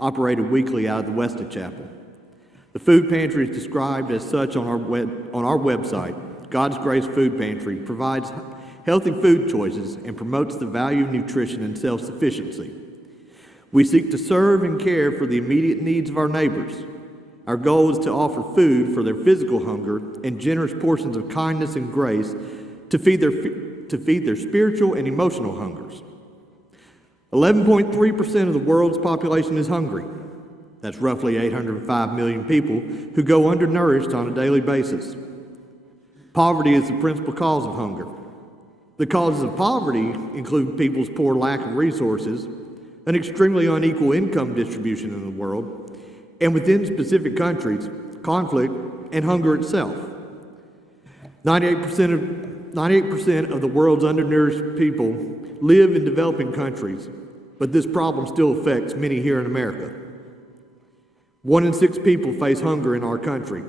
operated weekly out of the Wesley Chapel. The food pantry is described as such on our website. God's Grace Food Pantry provides healthy food choices and promotes the value of nutrition and self-sufficiency. We seek to serve and care for the immediate needs of our neighbors. Our goal is to offer food for their physical hunger and generous portions of kindness and grace to feed their spiritual and emotional hungers. 11.3% of the world's population is hungry. That's roughly 805 million people who go undernourished on a daily basis. Poverty is the principal cause of hunger. The causes of poverty include people's poor lack of resources, an extremely unequal income distribution in the world, and within specific countries, conflict and hunger itself. 98% of the world's undernourished people live in developing countries, but this problem still affects many here in America. 1 in 6 people face hunger in our country.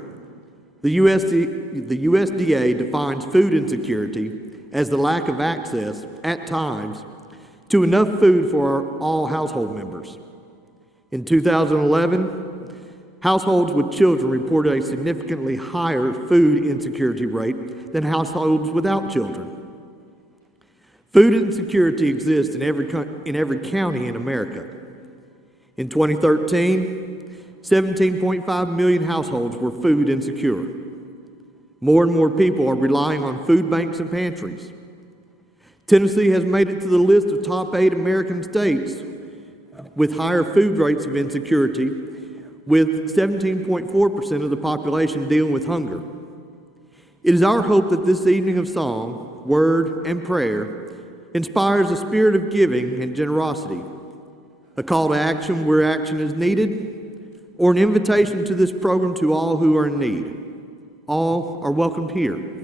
The USDA defines food insecurity as the lack of access, at times, to enough food for all household members. In 2011, households with children reported a significantly higher food insecurity rate than households without children. Food insecurity exists in every county in America. In 2013, 17.5 million households were food insecure. More and more people are relying on food banks and pantries. Tennessee has made it to the list of top 8 American states with higher food rates of insecurity, with 17.4% of the population dealing with hunger. It is our hope that this evening of song, word, and prayer inspires a spirit of giving and generosity, a call to action where action is needed, or an invitation to this program to all who are in need. All are welcomed here.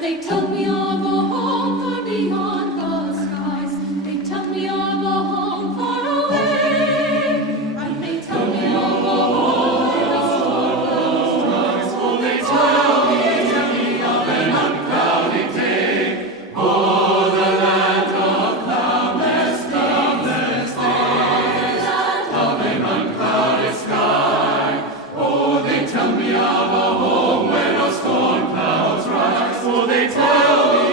They tell me of a home far beyond the skies. They tell me of a home far away. And they tell me of a home where the storm clouds rise. Oh, they tell me of an unclouded day. Oh, the land of cloudless day. The land of an unclouded sky. Oh, they tell me of a home where no storm clouds rise. Oh, they tell me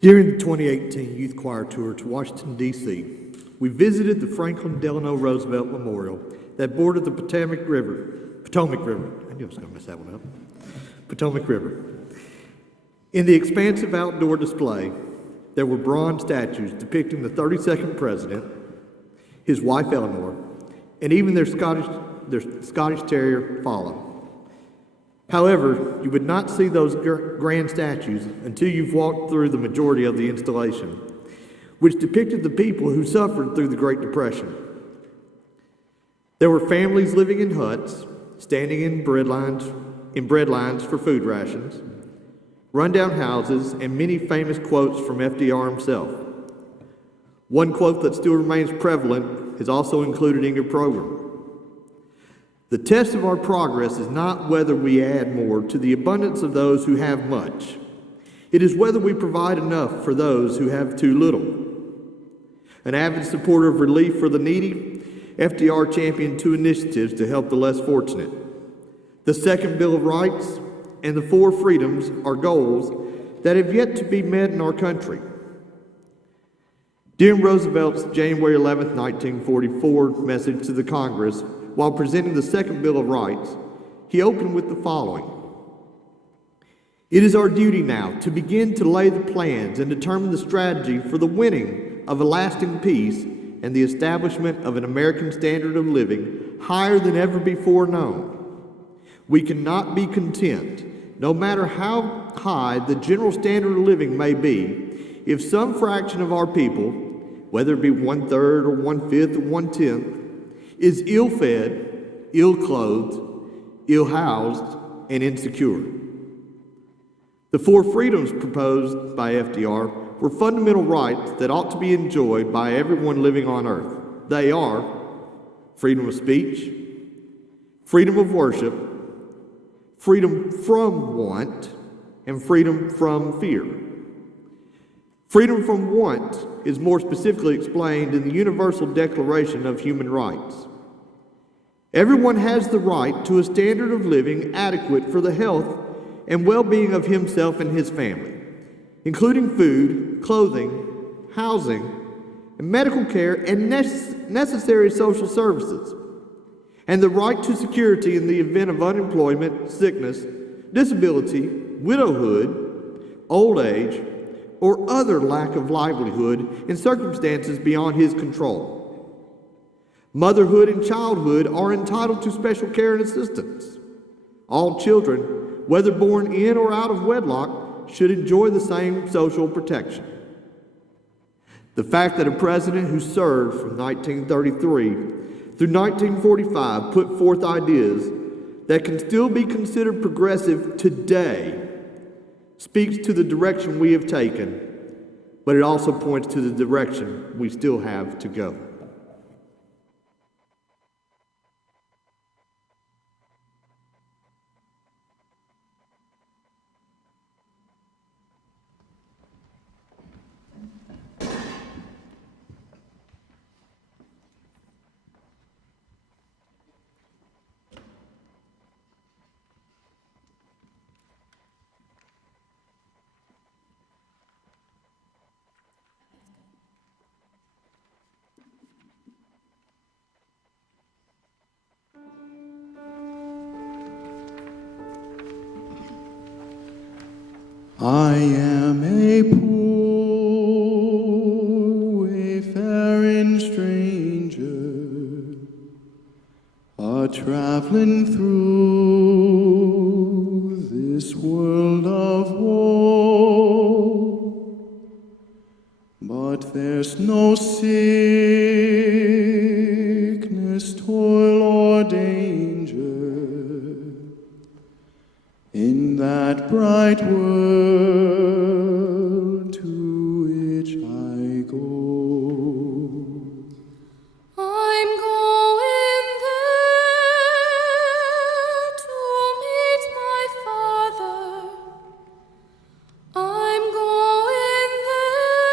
During the 2018 Youth Choir Tour to Washington, D.C., we visited the Franklin Delano Roosevelt Memorial that bordered the Potomac River. I knew I was going to mess that one up. Potomac River. In the expansive outdoor display, there were bronze statues depicting the 32nd president, his wife Eleanor, and even their Scottish Terrier, Follow. However, you would not see those grand statues until you've walked through the majority of the installation, which depicted the people who suffered through the Great Depression. There were families living in huts, standing in bread lines for food rations, rundown houses, and many famous quotes from FDR himself. One quote that still remains prevalent is also included in your program. The test of our progress is not whether we add more to the abundance of those who have much. It is whether we provide enough for those who have too little. An avid supporter of relief for the needy, FDR championed two initiatives to help the less fortunate. The Second Bill of Rights and the Four Freedoms are goals that have yet to be met in our country. During Roosevelt's January 11, 1944 message to the Congress, while presenting the Second Bill of Rights, he opened with the following: "It is our duty now to begin to lay the plans and determine the strategy for the winning of a lasting peace and the establishment of an American standard of living higher than ever before known. We cannot be content, no matter how high the general standard of living may be, if some fraction of our people, whether it be 1/3 or 1/5 or 1/10, is ill-fed, ill-clothed, ill-housed, and insecure." The four freedoms proposed by FDR were fundamental rights that ought to be enjoyed by everyone living on earth. They are freedom of speech, freedom of worship, freedom from want, and freedom from fear. Freedom from want is more specifically explained in the Universal Declaration of Human Rights. Everyone has the right to a standard of living adequate for the health and well-being of himself and his family, including food, clothing, housing, and medical care and necessary social services, and the right to security in the event of unemployment, sickness, disability, widowhood, old age, or other lack of livelihood in circumstances beyond his control. Motherhood and childhood are entitled to special care and assistance. All children, whether born in or out of wedlock, should enjoy the same social protection. The fact that a president who served from 1933 through 1945 put forth ideas that can still be considered progressive today speaks to the direction we have taken, but it also points to the direction we still have to go. I am a poor wayfaring stranger, a-traveling through this world of woe. But there's no sickness, toil, or danger in that bright world to which I go. I'm going there to meet my Father. I'm going there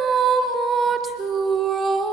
no more to roam.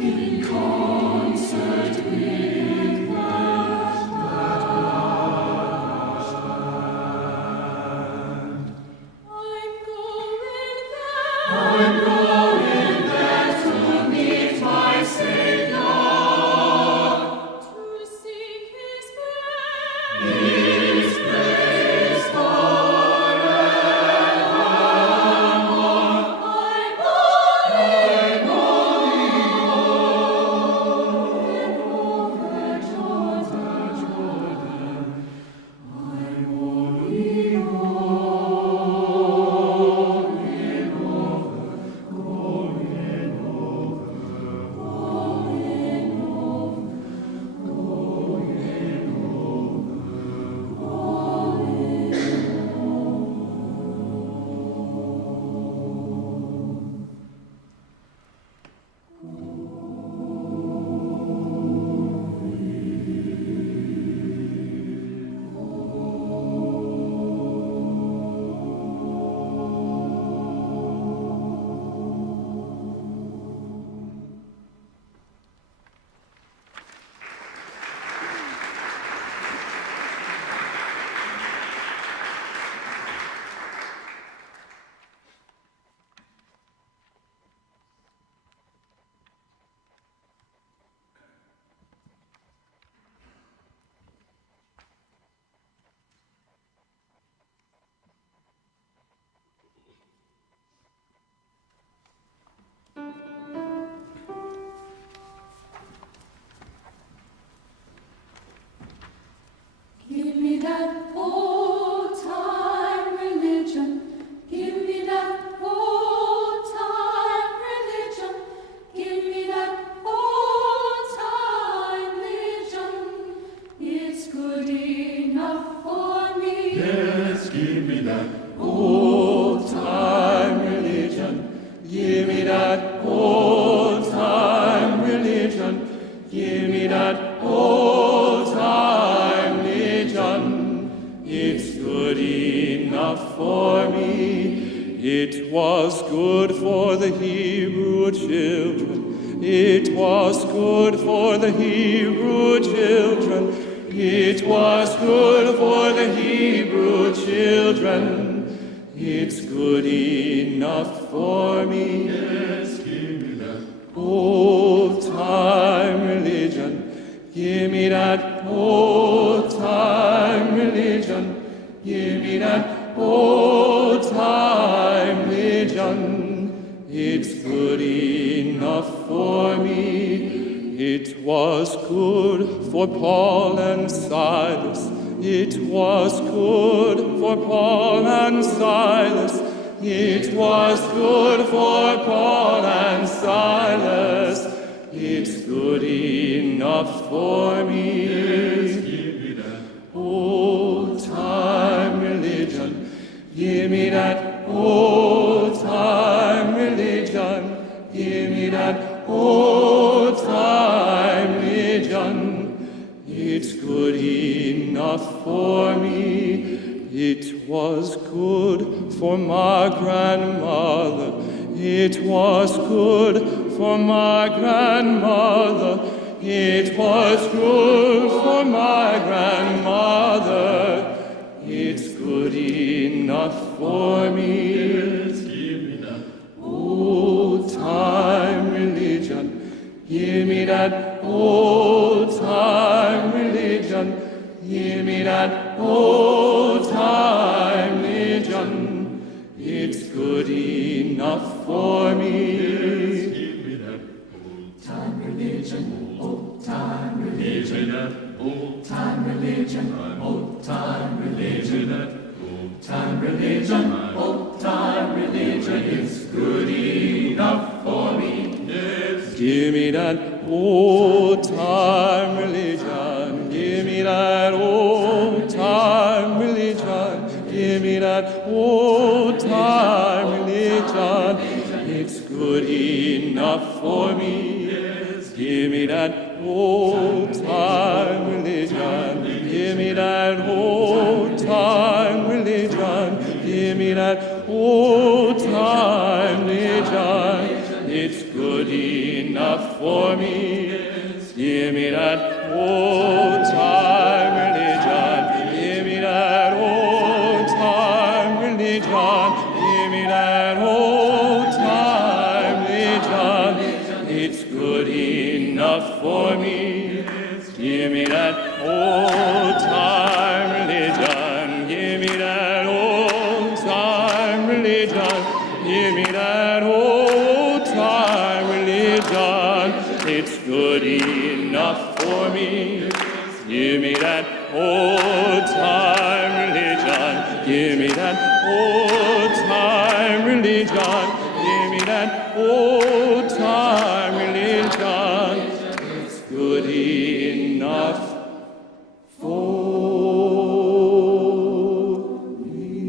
in concert with that land. I'm going there to meet my Savior, to sing His praise forevermore. I'm going over Jordan. I'm going Give me that old-time religion. Give me that old-time religion. Give me that old-time religion. It's good enough for me. Yes, give me that old-time religion. Give me that old-time religion. Give me that old-time religion. It's good enough for me. It was good for the Hebrew children. It was good for the Hebrew children. It was good for the Hebrew children. It's good enough for me. Yes, give me that old-time religion. Give me that old-time religion. Give me that old-time religion. It's good enough for me. It was good for Paul and Silas. It was good for Paul and Silas. It was good for Paul and Silas. It's good enough for me. Yes, give me that old-time religion. Give me that old-time religion. Give me that old-time religion. It's good enough for me. It was good for my grandmother. It was good for my grandmother. It was good for my grandmother. It's good enough for me. Yes, give me that old-time religion. Give me that old-time religion. Give me that old-time religion. It's good enough for me. Yes, give me that old-time religion. Old-time religion. Old-time religion. Old-time religion. Old-time religion. Old-time religion. It's good enough for me. Yes. Give me that old-time religion. Give me that old-time religion. Give me that old-time religion. It's good enough for me. Yes. Give me that old-time religion. Give me that old-time religion. Give me that old-time religion. It's good enough. enough for me. Give me that old-time religion. Give me that old-time religion. Give me that old-time religion. It's good enough for me. Give me that old-time religion. Give me that old-time religion. Give me that old-time religion. It's good enough for me. Give me that old-time religion. Give me that old-time religion. Give me that old-time religion. It's good enough for me.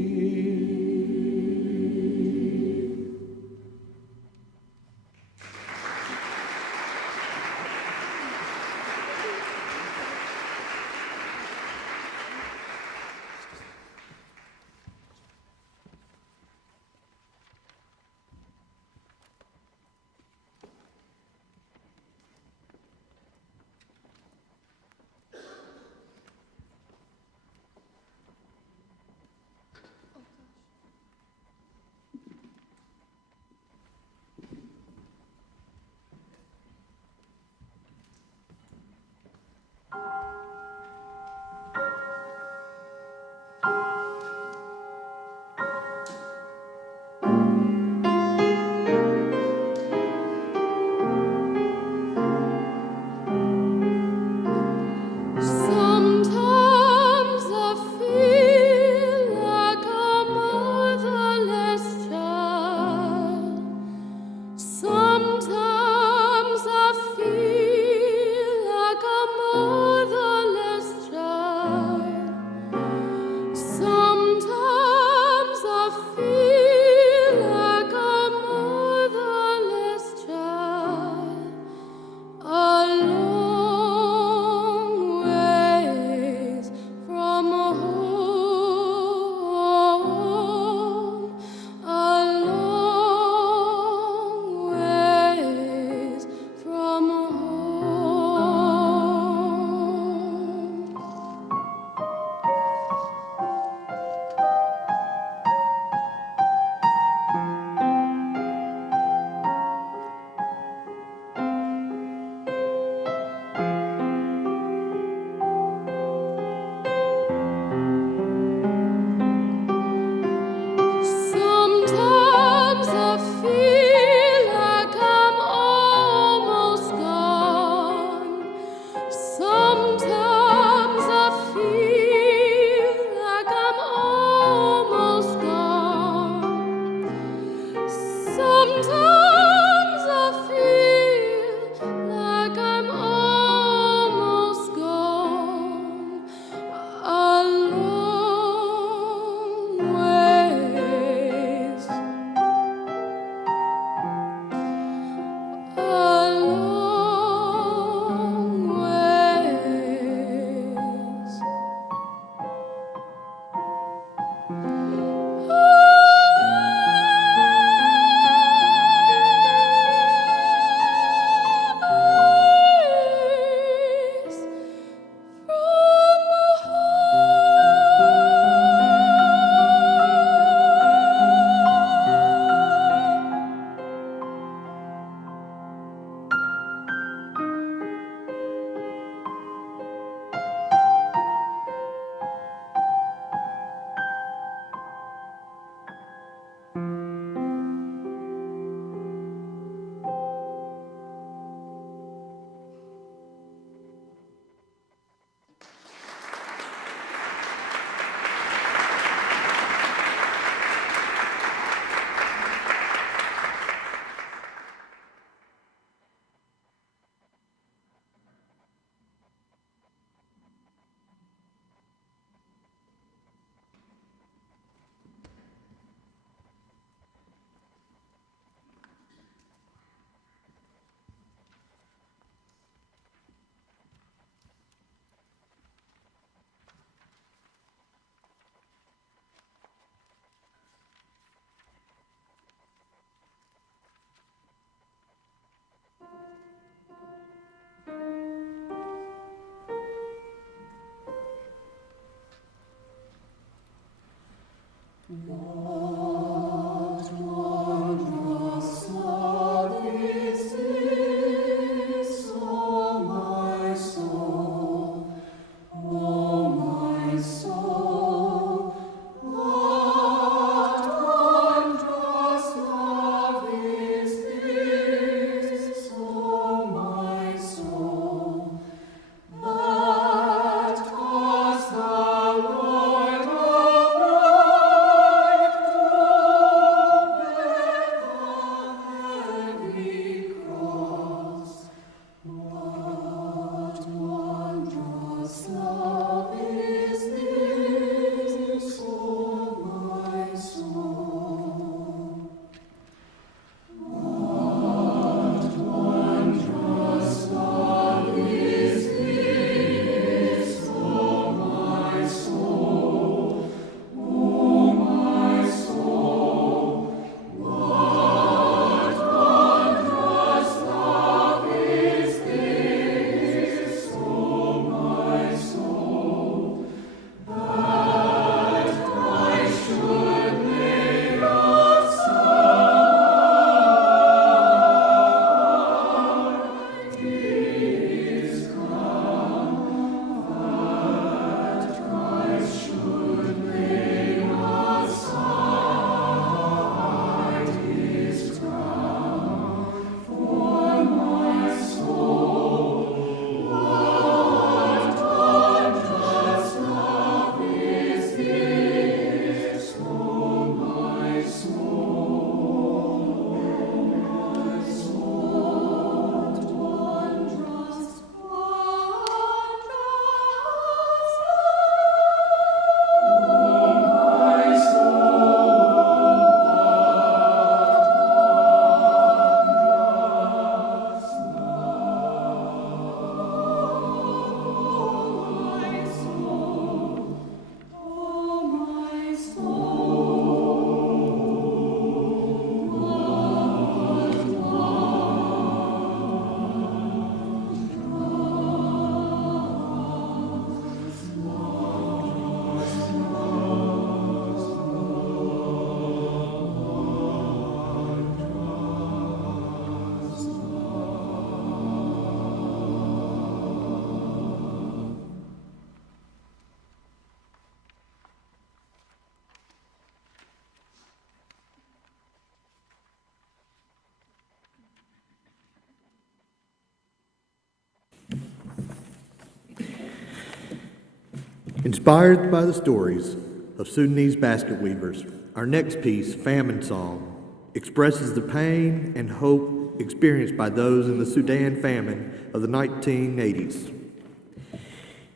Inspired by the stories of Sudanese basket weavers, our next piece, Famine Song, expresses the pain and hope experienced by those in the Sudan famine of the 1980s.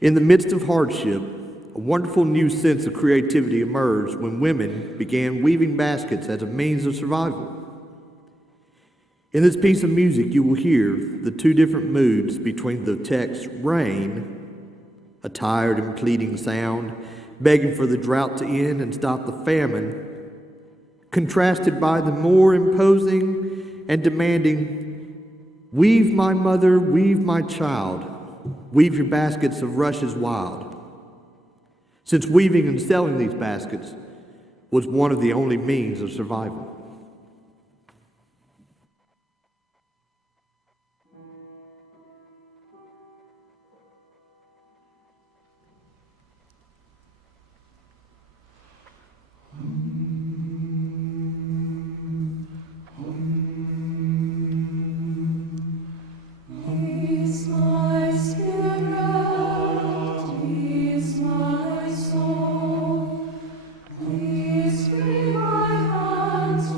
In the midst of hardship, a wonderful new sense of creativity emerged when women began weaving baskets as a means of survival. In this piece of music, you will hear the two different moods between the text rain, a tired and pleading sound, begging for the drought to end and stop the famine, contrasted by the more imposing and demanding, weave my mother, weave my child, weave your baskets of rushes wild. Since weaving and selling these baskets was one of the only means of survival. Peace, my spirit, peace, my soul. Please free my hands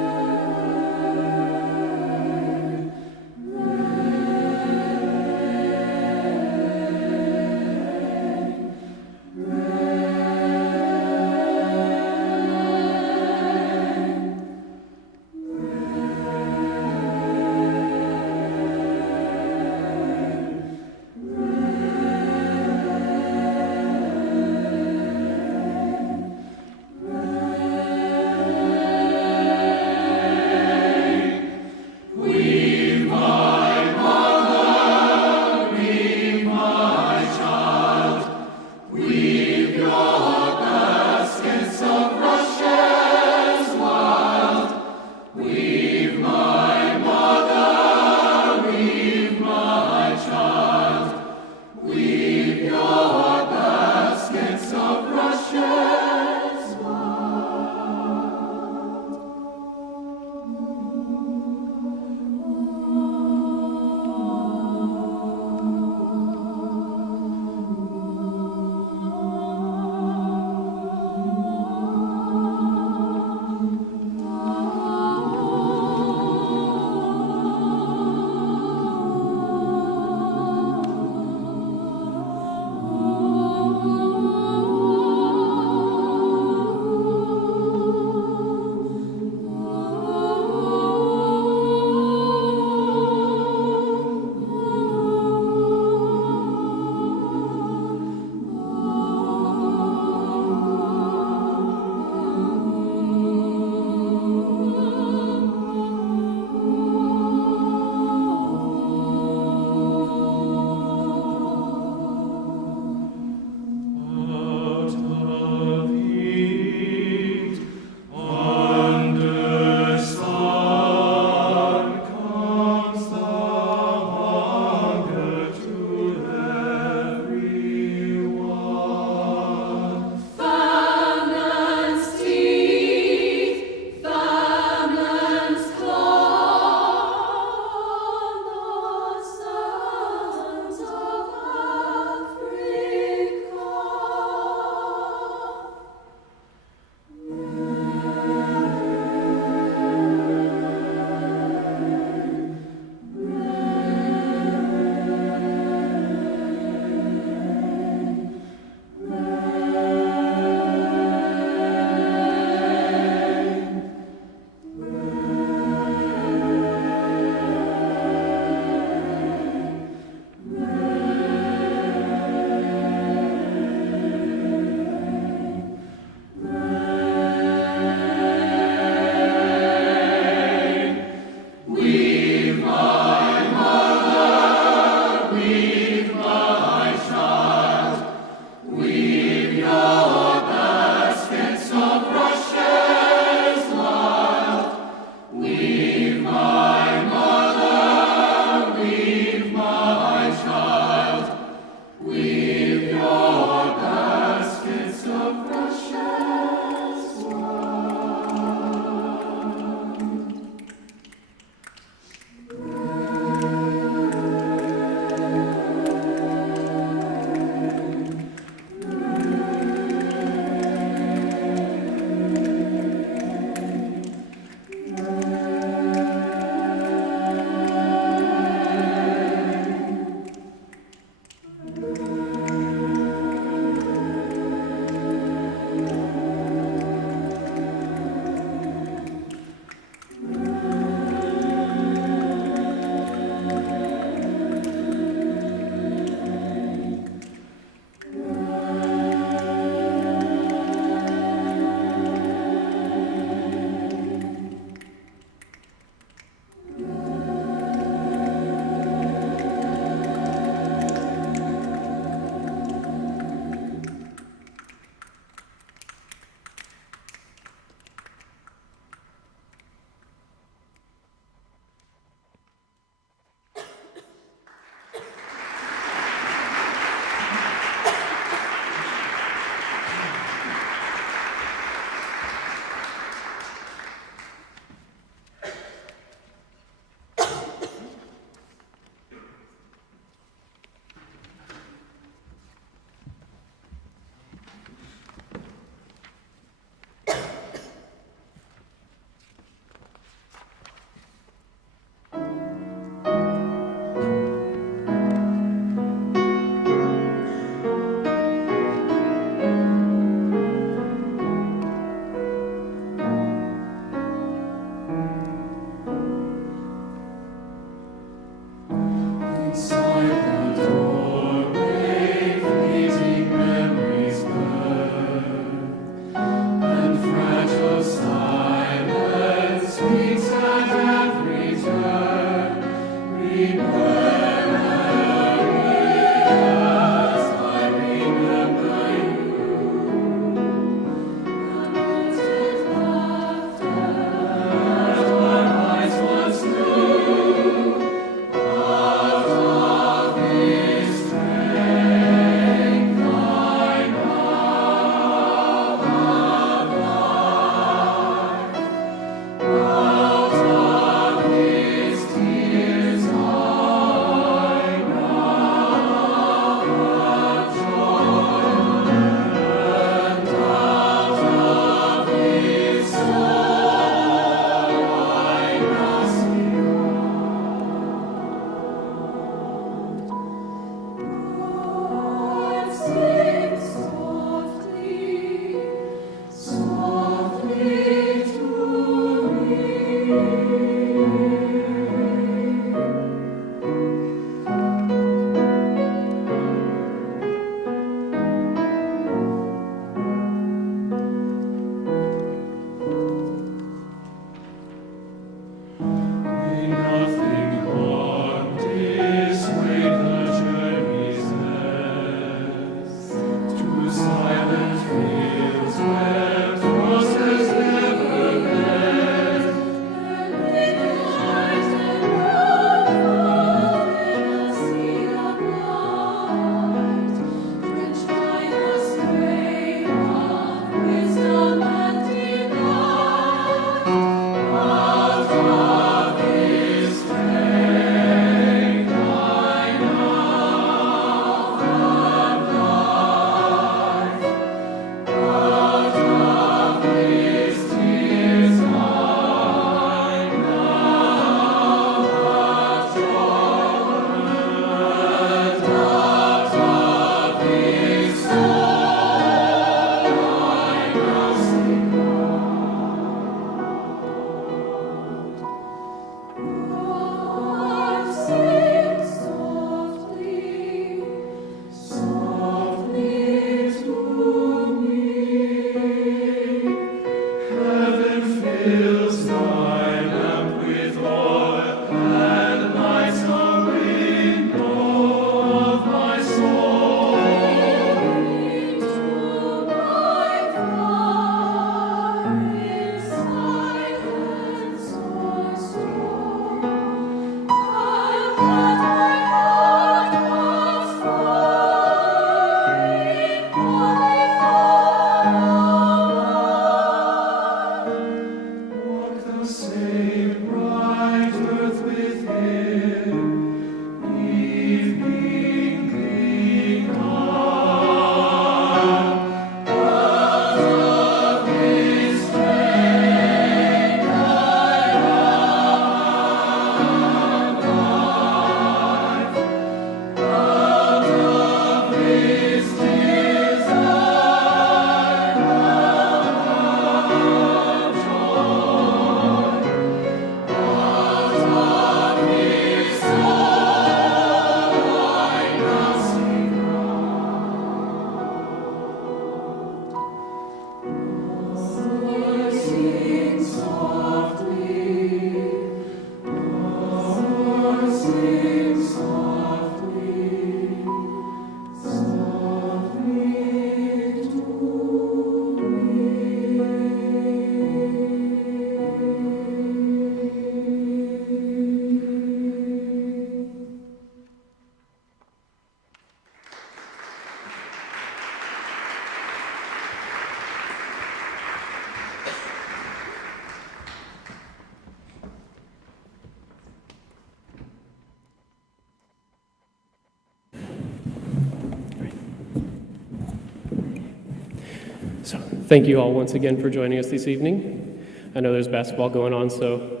Thank you all once again for joining us this evening. I know there's basketball going on, so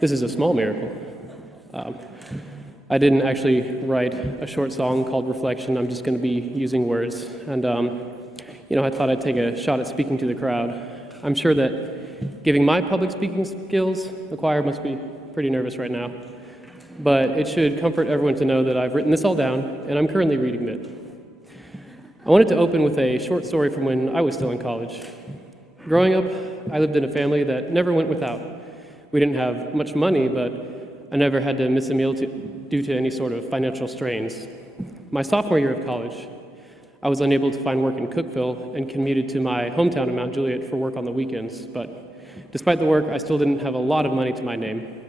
this is a small miracle. I didn't actually write a short song called Reflection. I'm just going to be using words. And, I thought I'd take a shot at speaking to the crowd. I'm sure that given my public speaking skills, the choir must be pretty nervous right now. But it should comfort everyone to know that I've written this all down, and I'm currently reading it. I wanted to open with a short story from when I was still in college. Growing up, I lived in a family that never went without. We didn't have much money, but I never had to miss a meal due to any sort of financial strains. My sophomore year of college, I was unable to find work in Cookeville and commuted to my hometown in Mount Juliet for work on the weekends. But despite the work, I still didn't have a lot of money to my name.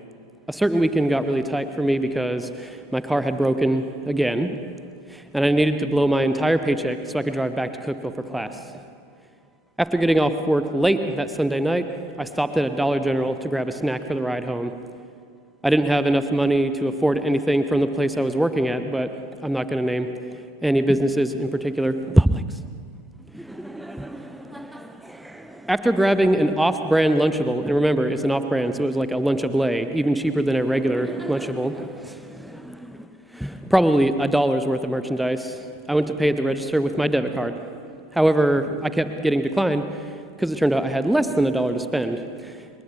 A certain weekend got really tight for me because my car had broken again, and I needed to blow my entire paycheck so I could drive back to Cookeville for class. After getting off work late that Sunday night, I stopped at a Dollar General to grab a snack for the ride home. I didn't have enough money to afford anything from the place I was working at, but I'm not going to name any businesses in particular. Publix. After grabbing an off-brand Lunchable, and remember, it's an off-brand, so it was like a Lunchable, even cheaper than a regular Lunchable, probably $1's worth of merchandise, I went to pay at the register with my debit card. However, I kept getting declined because it turned out I had less than $1 to spend.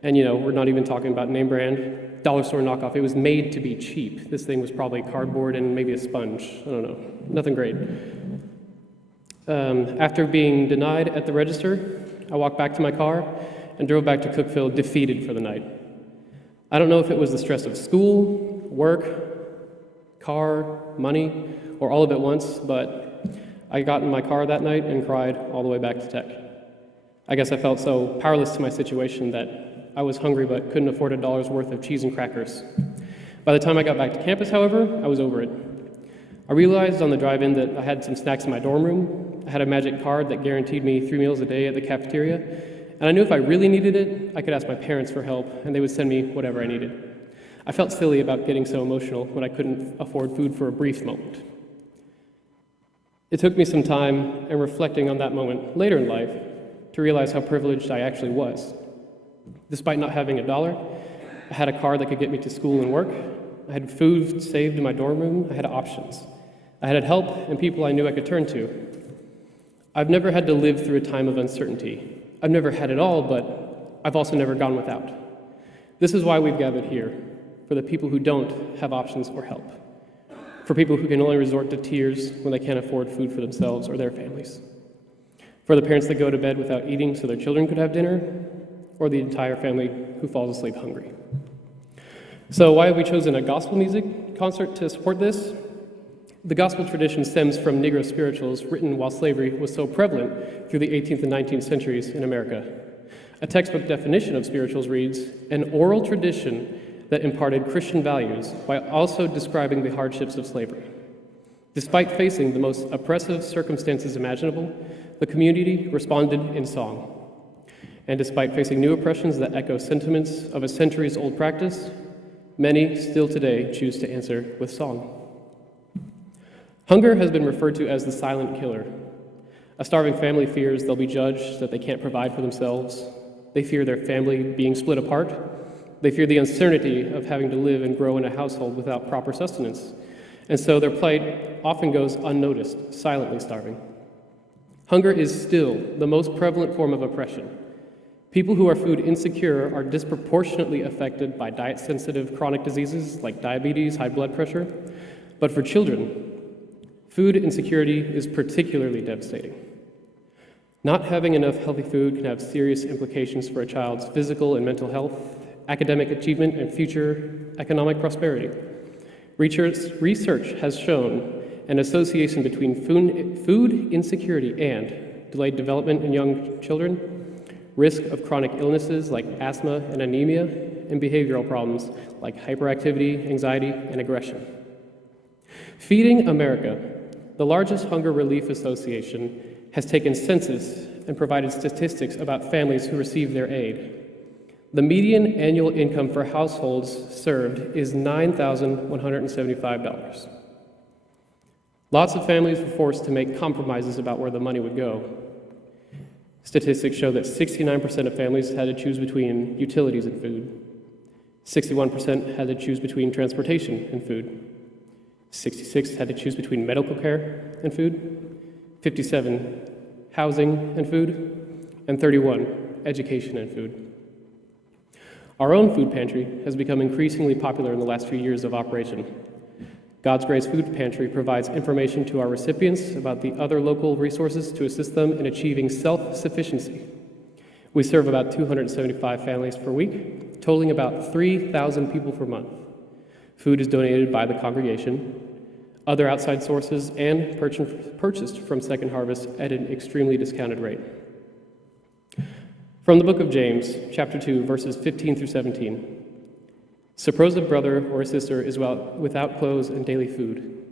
And we're not even talking about name brand, dollar store knockoff. It was made to be cheap. This thing was probably cardboard and maybe a sponge. I don't know, nothing great. After being denied at the register, I walked back to my car and drove back to Cookeville defeated for the night. I don't know if it was the stress of school, work, car, money, or all of it at once, but I got in my car that night and cried all the way back to Tech. I guess I felt so powerless to my situation that I was hungry but couldn't afford $1's worth of cheese and crackers. By the time I got back to campus, however, I was over it. I realized on the drive-in that I had some snacks in my dorm room. I had a magic card that guaranteed me 3 meals a day at the cafeteria, and I knew if I really needed it, I could ask my parents for help, and they would send me whatever I needed. I felt silly about getting so emotional when I couldn't afford food for a brief moment. It took me some time and reflecting on that moment later in life to realize how privileged I actually was. Despite not having $1, I had a car that could get me to school and work. I had food saved in my dorm room. I had options. I had help and people I knew I could turn to. I've never had to live through a time of uncertainty. I've never had it all, but I've also never gone without. This is why we've gathered here, for the people who don't have options or help, for people who can only resort to tears when they can't afford food for themselves or their families, for the parents that go to bed without eating so their children could have dinner, or the entire family who falls asleep hungry. So why have we chosen a gospel music concert to support this? The gospel tradition stems from Negro spirituals written while slavery was so prevalent through the 18th and 19th centuries in America. A textbook definition of spirituals reads, an oral tradition that imparted Christian values while also describing the hardships of slavery. Despite facing the most oppressive circumstances imaginable, the community responded in song. And despite facing new oppressions that echo sentiments of a centuries-old practice, many still today choose to answer with song. Hunger has been referred to as the silent killer. A starving family fears they'll be judged, that they can't provide for themselves. They fear their family being split apart. They fear the uncertainty of having to live and grow in a household without proper sustenance. And so their plight often goes unnoticed, silently starving. Hunger is still the most prevalent form of oppression. People who are food insecure are disproportionately affected by diet-sensitive chronic diseases like diabetes, high blood pressure. But for children, food insecurity is particularly devastating. Not having enough healthy food can have serious implications for a child's physical and mental health, academic achievement, and future economic prosperity. Research has shown an association between food insecurity and delayed development in young children, risk of chronic illnesses like asthma and anemia, and behavioral problems like hyperactivity, anxiety, and aggression. Feeding America, the largest hunger relief association, has taken census and provided statistics about families who receive their aid. The median annual income for households served is $9,175. Lots of families were forced to make compromises about where the money would go. Statistics show that 69% of families had to choose between utilities and food. 61% had to choose between transportation and food. 66 had to choose between medical care and food. 57, housing and food. And 31, education and food. Our own food pantry has become increasingly popular in the last few years of operation. God's Grace Food Pantry provides information to our recipients about the other local resources to assist them in achieving self-sufficiency. We serve about 275 families per week, totaling about 3,000 people per month. Food is donated by the congregation, other outside sources, and purchased from Second Harvest at an extremely discounted rate. From the book of James, chapter 2, verses 15 through 17. Suppose a brother or a sister is without clothes and daily food.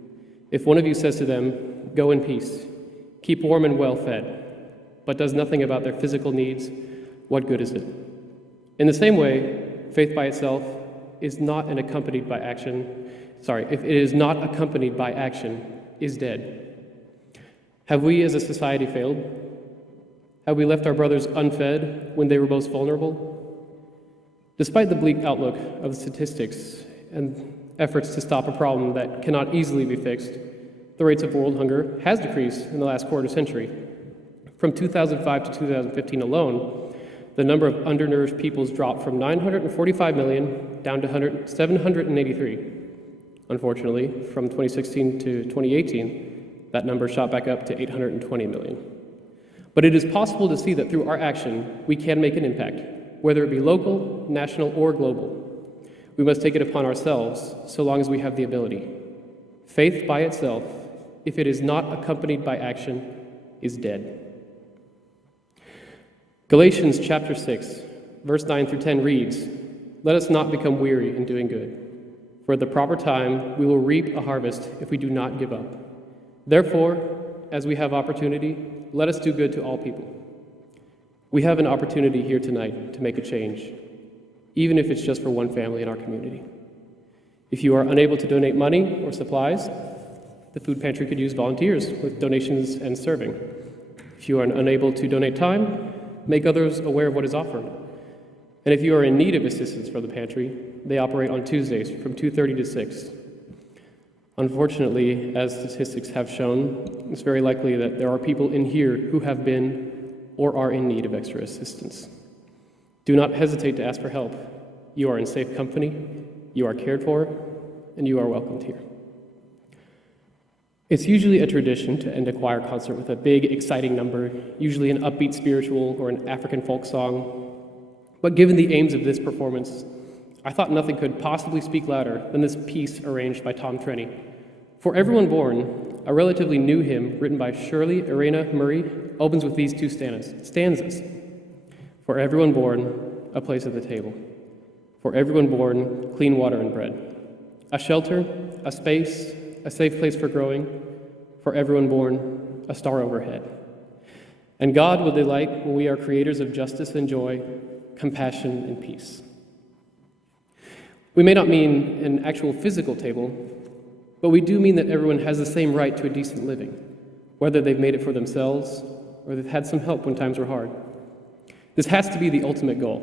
If one of you says to them, "Go in peace, keep warm and well fed," but does nothing about their physical needs, what good is it? In the same way, faith by itself is not accompanied by action, if it is not accompanied by action, is dead. Have we as a society failed? Have we left our brothers unfed when they were most vulnerable? Despite the bleak outlook of the statistics and efforts to stop a problem that cannot easily be fixed, the rates of world hunger has decreased in the last quarter century. From 2005 to 2015 alone, the number of undernourished peoples dropped from 945 million down to 783. Unfortunately, from 2016 to 2018, that number shot back up to 820 million. But it is possible to see that through our action, we can make an impact, whether it be local, national, or global. We must take it upon ourselves so long as we have the ability. Faith by itself, if it is not accompanied by action, is dead. Galatians chapter 6, verse 9 through 10 reads, "Let us not become weary in doing good, for at the proper time we will reap a harvest if we do not give up. Therefore, as we have opportunity, let us do good to all people." We have an opportunity here tonight to make a change, even if it's just for one family in our community. If you are unable to donate money or supplies, the food pantry could use volunteers with donations and serving. If you are unable to donate time, make others aware of what is offered. And if you are in need of assistance from the pantry, they operate on Tuesdays from 2:30 to 6. Unfortunately, as statistics have shown, it's very likely that there are people in here who have been or are in need of extra assistance. Do not hesitate to ask for help. You are in safe company, you are cared for, and you are welcomed here. It's usually a tradition to end a choir concert with a big, exciting number, usually an upbeat spiritual or an African folk song. But given the aims of this performance, I thought nothing could possibly speak louder than this piece arranged by Tom Trenny. For Everyone Born, a relatively new hymn written by Shirley Irena Murray, opens with these two stanzas. For everyone born, a place at the table. For everyone born, clean water and bread. A shelter, a space, a safe place for growing. For everyone born, a star overhead. And God will delight when we are creators of justice and joy, compassion and peace. We may not mean an actual physical table, but we do mean that everyone has the same right to a decent living, whether they've made it for themselves or they've had some help when times were hard. This has to be the ultimate goal,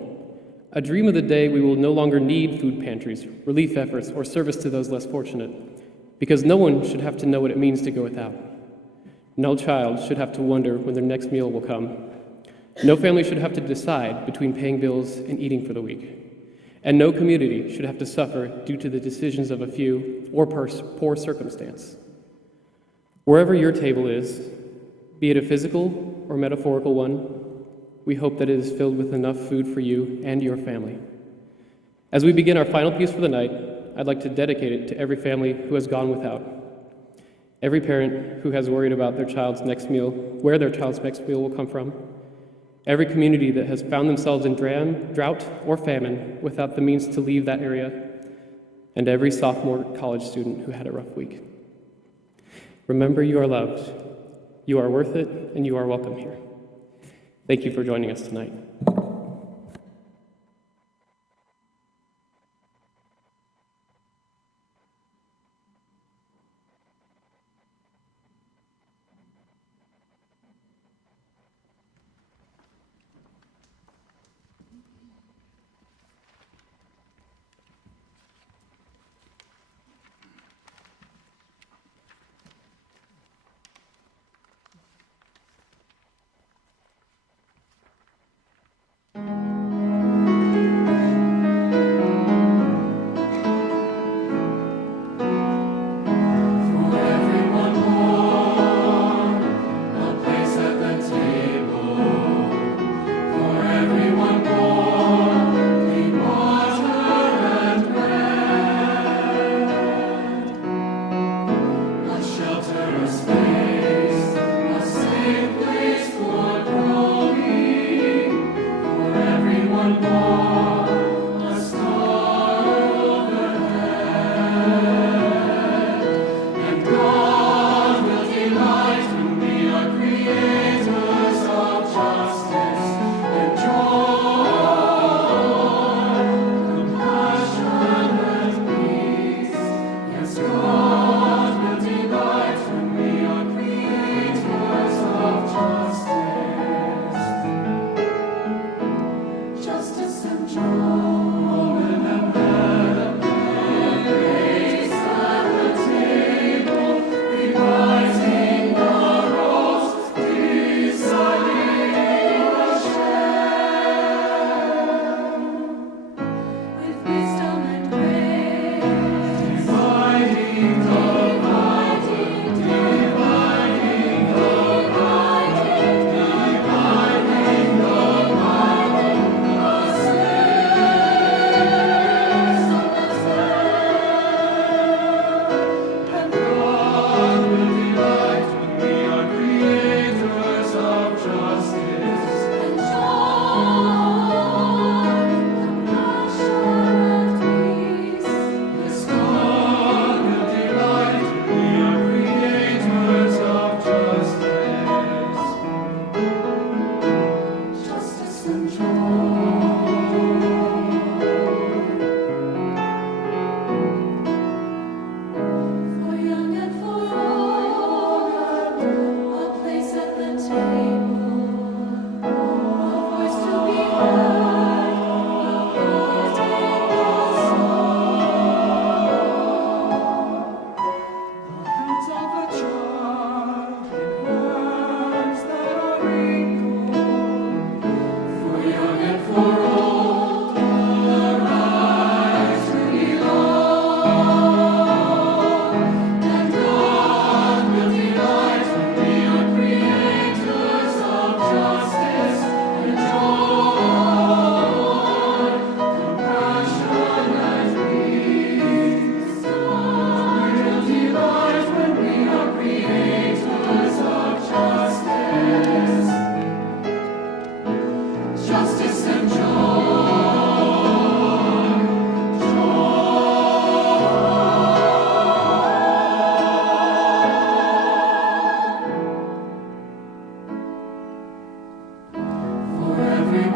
a dream of the day we will no longer need food pantries, relief efforts, or service to those less fortunate, because no one should have to know what it means to go without. No child should have to wonder when their next meal will come. No family should have to decide between paying bills and eating for the week. And no community should have to suffer due to the decisions of a few or poor circumstance. Wherever your table is, be it a physical or metaphorical one, we hope that it is filled with enough food for you and your family. As we begin our final piece for the night, I'd like to dedicate it to every family who has gone without. Every parent who has worried about their child's next meal, where their child's next meal will come from. Every community that has found themselves in drought or famine without the means to leave that area. And every sophomore college student who had a rough week. Remember, you are loved, you are worth it, and you are welcome here. Thank you for joining us tonight.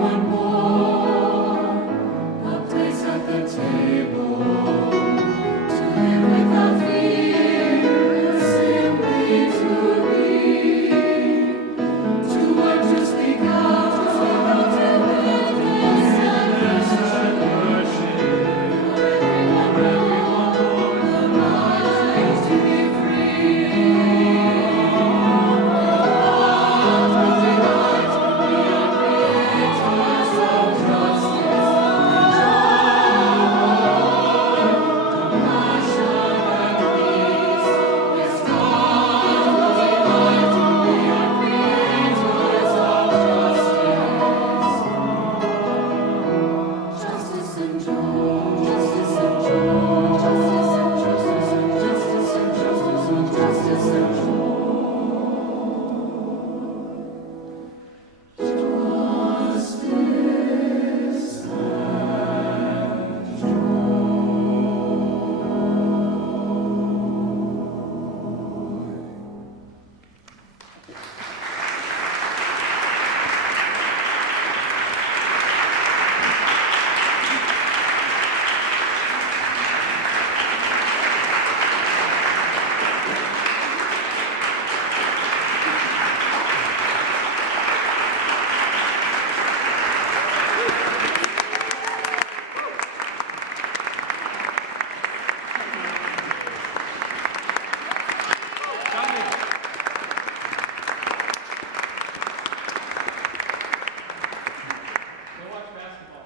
one more, a place at the table, to live without fear, simply to be, to work to speak out, to witness and worship, for everyone born the right to be free. Justice and joy, justice and joy, justice and justice and justice and justice and justice and Go watch basketball.